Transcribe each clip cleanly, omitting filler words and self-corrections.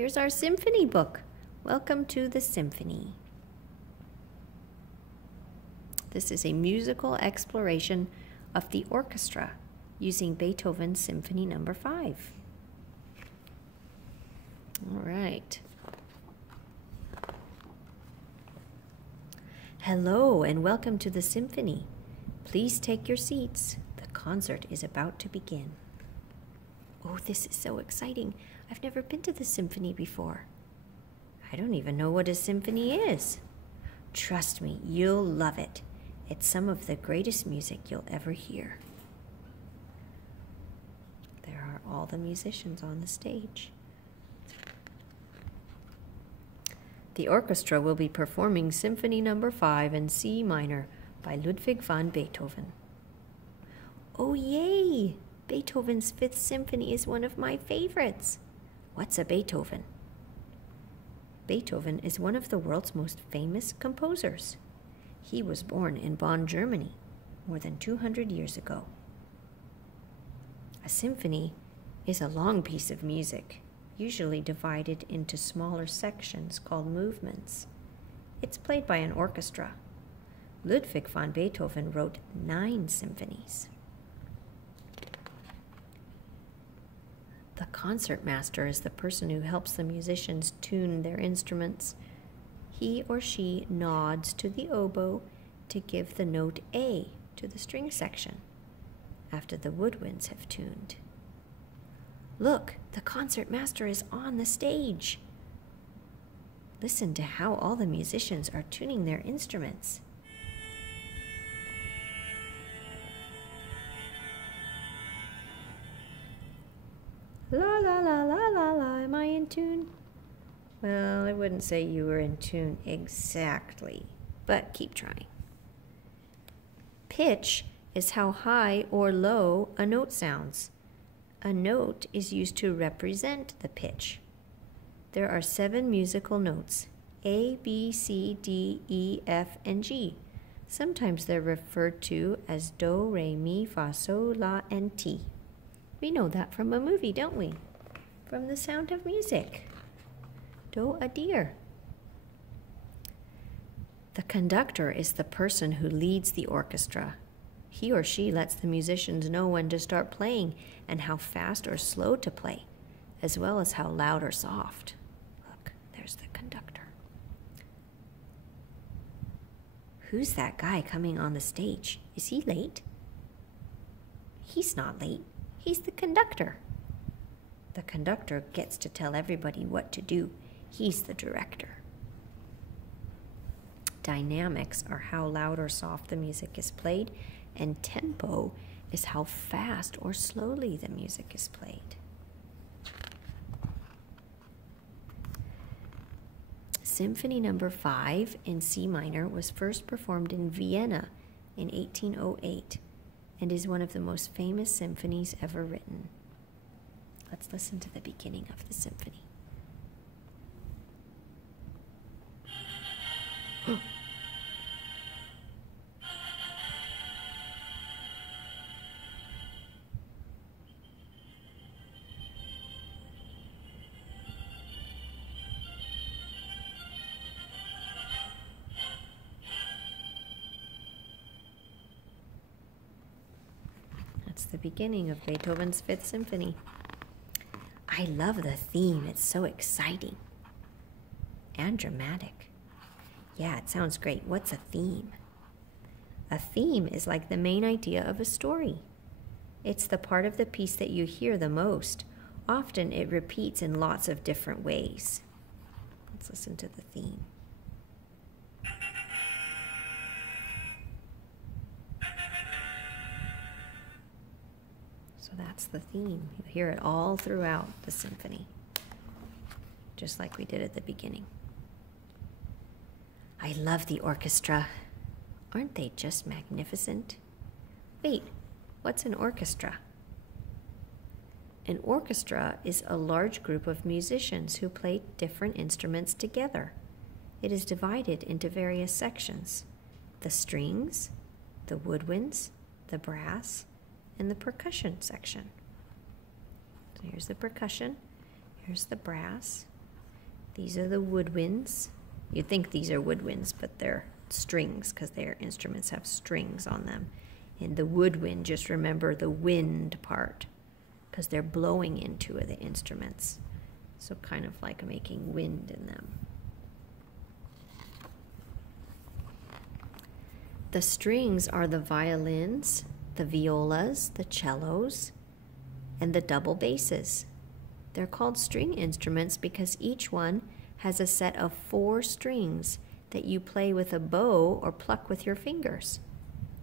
Here's our symphony book. Welcome to the symphony. This is a musical exploration of the orchestra using Beethoven's Symphony No. 5. All right. Hello and welcome to the symphony. Please take your seats. The concert is about to begin. Oh, this is so exciting. I've never been to the symphony before. I don't even know what a symphony is. Trust me, you'll love it. It's some of the greatest music you'll ever hear. There are all the musicians on the stage. The orchestra will be performing Symphony No. 5 in C minor by Ludwig van Beethoven. Oh yay! Beethoven's Fifth Symphony is one of my favorites. What's a Beethoven? Beethoven is one of the world's most famous composers. He was born in Bonn, Germany, more than 200 years ago. A symphony is a long piece of music, usually divided into smaller sections called movements. It's played by an orchestra. Ludwig van Beethoven wrote 9 symphonies. The concertmaster is the person who helps the musicians tune their instruments. He or she nods to the oboe to give the note A to the string section after the woodwinds have tuned. Look, the concertmaster is on the stage. Listen to how all the musicians are tuning their instruments. La la la la la la, am I in tune? Well, I wouldn't say you were in tune exactly, but keep trying. Pitch is how high or low a note sounds. A note is used to represent the pitch. There are 7 musical notes, A, B, C, D, E, F, and G. Sometimes they're referred to as Do, Re, Mi, Fa, Sol, La, and Ti. We know that from a movie, don't we? From The Sound of Music. Do a deer. The conductor is the person who leads the orchestra. He or she lets the musicians know when to start playing and how fast or slow to play, as well as how loud or soft. Look, there's the conductor. Who's that guy coming on the stage? Is he late? He's not late. He's the conductor. The conductor gets to tell everybody what to do. He's the director. Dynamics are how loud or soft the music is played, and tempo is how fast or slowly the music is played. Symphony No. 5 in C minor was first performed in Vienna in 1808 and is one of the most famous symphonies ever written. Let's listen to the beginning of the symphony. That's the beginning of Beethoven's Fifth Symphony. I love the theme. It's so exciting and dramatic. Yeah, it sounds great. What's a theme? A theme is like the main idea of a story. It's the part of the piece that you hear the most. Often it repeats in lots of different ways. Let's listen to the theme. So that's the theme. You hear it all throughout the symphony, just like we did at the beginning. I love the orchestra. Aren't they just magnificent? Wait, what's an orchestra? An orchestra is a large group of musicians who play different instruments together. It is divided into various sections: the strings, the woodwinds, the brass, and the percussion section. So here's the percussion, here's the brass, These are the woodwinds. You'd think these are woodwinds, but they're strings because their instruments have strings on them. And the woodwind, just remember the wind part because they're blowing into the instruments. So kind of like making wind in them. The strings are the violins, the violas, the cellos, and the double basses. They're called string instruments because each one has a set of 4 strings that you play with a bow or pluck with your fingers.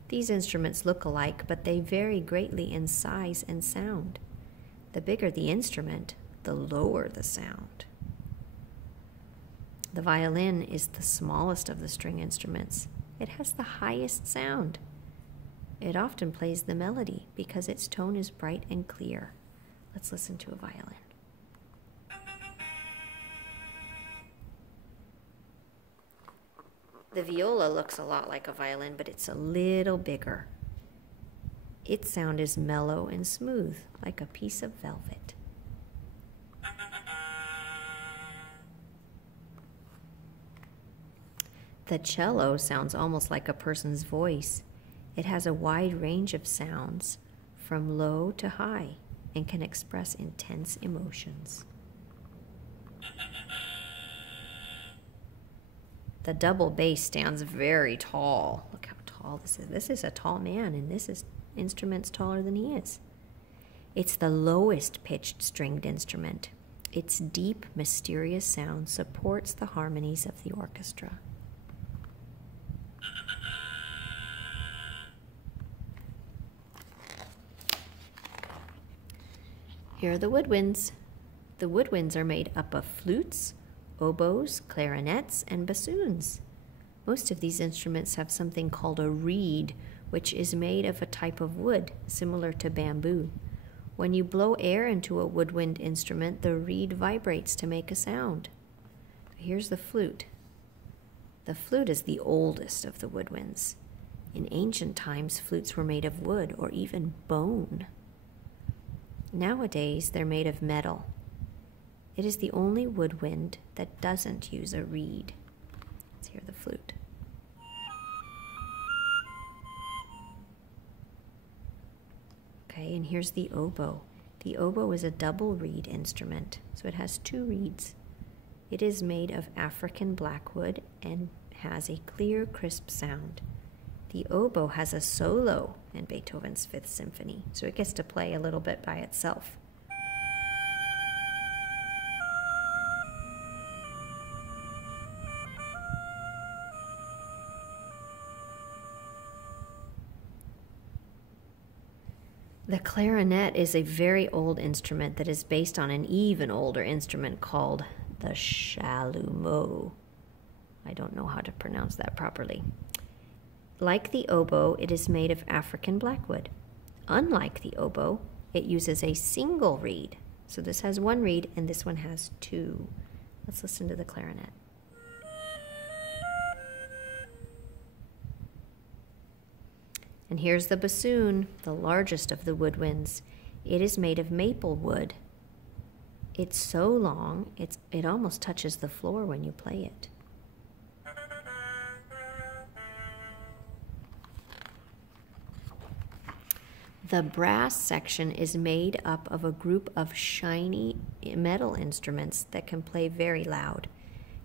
These instruments look alike, but they vary greatly in size and sound. The bigger the instrument, the lower the sound. The violin is the smallest of the string instruments. It has the highest sound. It often plays the melody because its tone is bright and clear. Let's listen to a violin. The viola looks a lot like a violin, but it's a little bigger. Its sound is mellow and smooth, like a piece of velvet. The cello sounds almost like a person's voice. It has a wide range of sounds, from low to high, and can express intense emotions. The double bass stands very tall. Look how tall this is. This is a tall man, and this instrument's taller than he is. It's the lowest pitched stringed instrument. Its deep, mysterious sound supports the harmonies of the orchestra. Here are the woodwinds. The woodwinds are made up of flutes, oboes, clarinets, and bassoons. Most of these instruments have something called a reed, which is made of a type of wood similar to bamboo. When you blow air into a woodwind instrument, the reed vibrates to make a sound. Here's the flute. The flute is the oldest of the woodwinds. In ancient times, flutes were made of wood or even bone. Nowadays, they're made of metal. It is the only woodwind that doesn't use a reed. Let's hear the flute. Okay, and here's the oboe. The oboe is a double reed instrument, so it has 2 reeds. It is made of African blackwood and has a clear, crisp sound. The oboe has a solo in Beethoven's 5th Symphony, so it gets to play a little bit by itself. The clarinet is a very old instrument that is based on an even older instrument called the chalumeau. I don't know how to pronounce that properly. Like the oboe, it is made of African blackwood. Unlike the oboe, it uses a single reed. So this has 1 reed and this one has 2. Let's listen to the clarinet. And here's the bassoon, the largest of the woodwinds. It is made of maple wood. It's so long, it almost touches the floor when you play it. The brass section is made up of a group of shiny metal instruments that can play very loud.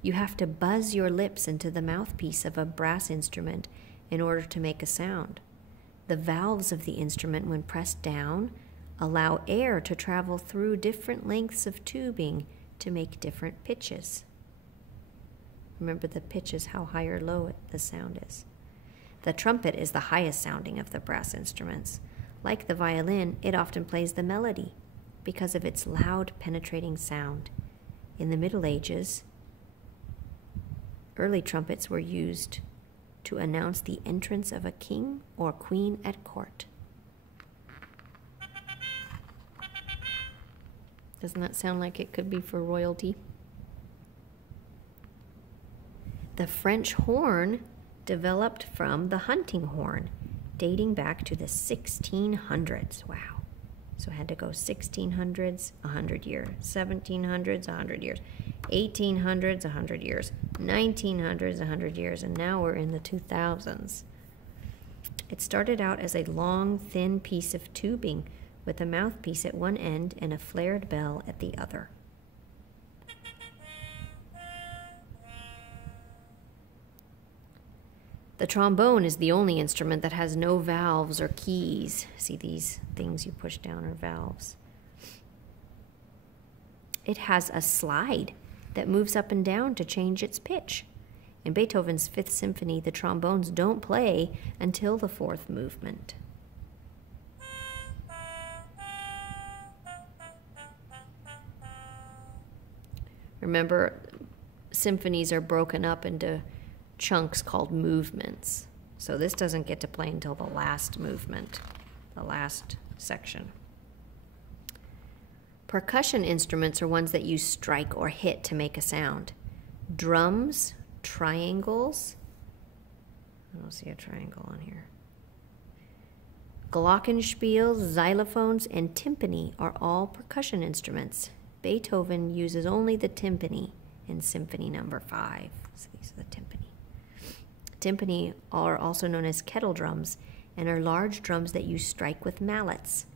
You have to buzz your lips into the mouthpiece of a brass instrument in order to make a sound. The valves of the instrument, when pressed down, allow air to travel through different lengths of tubing to make different pitches. Remember, the pitch is how high or low the sound is. The trumpet is the highest sounding of the brass instruments. Like the violin, it often plays the melody because of its loud, penetrating sound. In the Middle Ages, early trumpets were used to announce the entrance of a king or queen at court. Doesn't that sound like it could be for royalty? The French horn developed from the hunting horn, dating back to the 1600s. Wow. So it had to go 1600s, 100 years, 1700s, 100 years. 1800s, 100 years. 1900s, 100 years. And now we're in the 2000s. It started out as a long, thin piece of tubing with a mouthpiece at one end and a flared bell at the other. The trombone is the only instrument that has no valves or keys. See, these things you push down are valves. It has a slide that moves up and down to change its pitch. In Beethoven's Fifth Symphony, the trombones don't play until the fourth movement. Remember, symphonies are broken up into chunks called movements. So this doesn't get to play until the last movement, the last section. Percussion instruments are ones that you strike or hit to make a sound. Drums, triangles. I don't see a triangle on here. Glockenspiel, xylophones, and timpani are all percussion instruments. Beethoven uses only the timpani in Symphony No. 5. So these are the timpani. Timpani are also known as kettle drums and are large drums that you strike with mallets.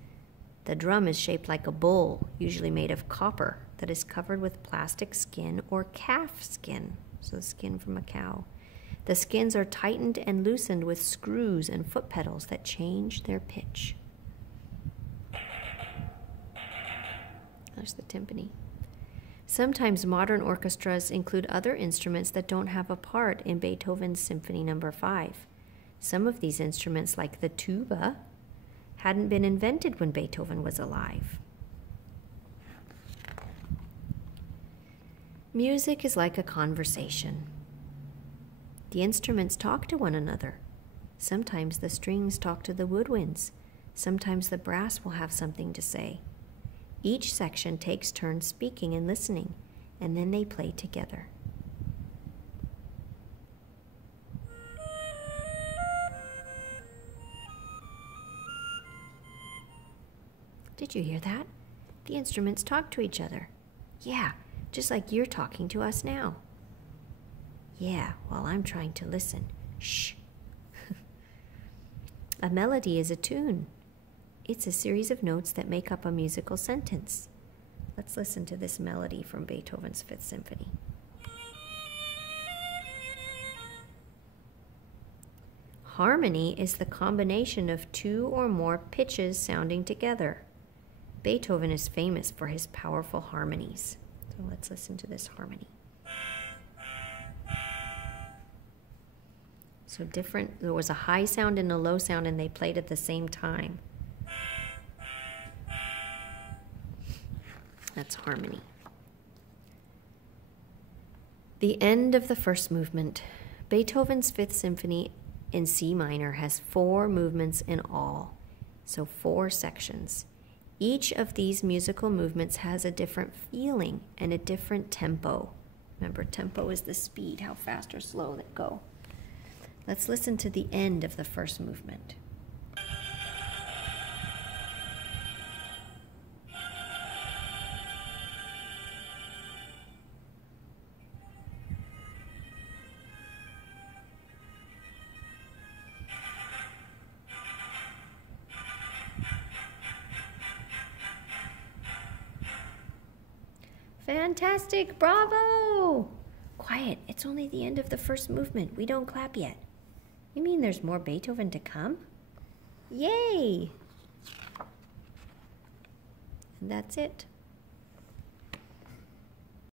The drum is shaped like a bull, usually made of copper, that is covered with plastic skin or calf skin, so the skin from a cow. The skins are tightened and loosened with screws and foot pedals that change their pitch. There's the timpani. Sometimes modern orchestras include other instruments that don't have a part in Beethoven's Symphony No. 5. Some of these instruments, like the tuba, hadn't been invented when Beethoven was alive. Music is like a conversation. The instruments talk to one another. Sometimes the strings talk to the woodwinds. Sometimes the brass will have something to say. Each section takes turns speaking and listening, and then they play together. Did you hear that? The instruments talk to each other. Yeah, just like you're talking to us now. Yeah, while I'm trying to listen. Shh. A melody is a tune. It's a series of notes that make up a musical sentence. Let's listen to this melody from Beethoven's Fifth Symphony. Harmony is the combination of two or more pitches sounding together. Beethoven is famous for his powerful harmonies. So let's listen to this harmony. So there was a high sound and a low sound, and they played at the same time. That's harmony. The end of the first movement. Beethoven's Fifth Symphony in C minor has 4 movements in all, so 4 sections. Each of these musical movements has a different feeling and a different tempo. Remember, tempo is the speed, how fast or slow they go. Let's listen to the end of the first movement. Fantastic, bravo! Quiet, it's only the end of the first movement. We don't clap yet. You mean there's more Beethoven to come? Yay! And that's it.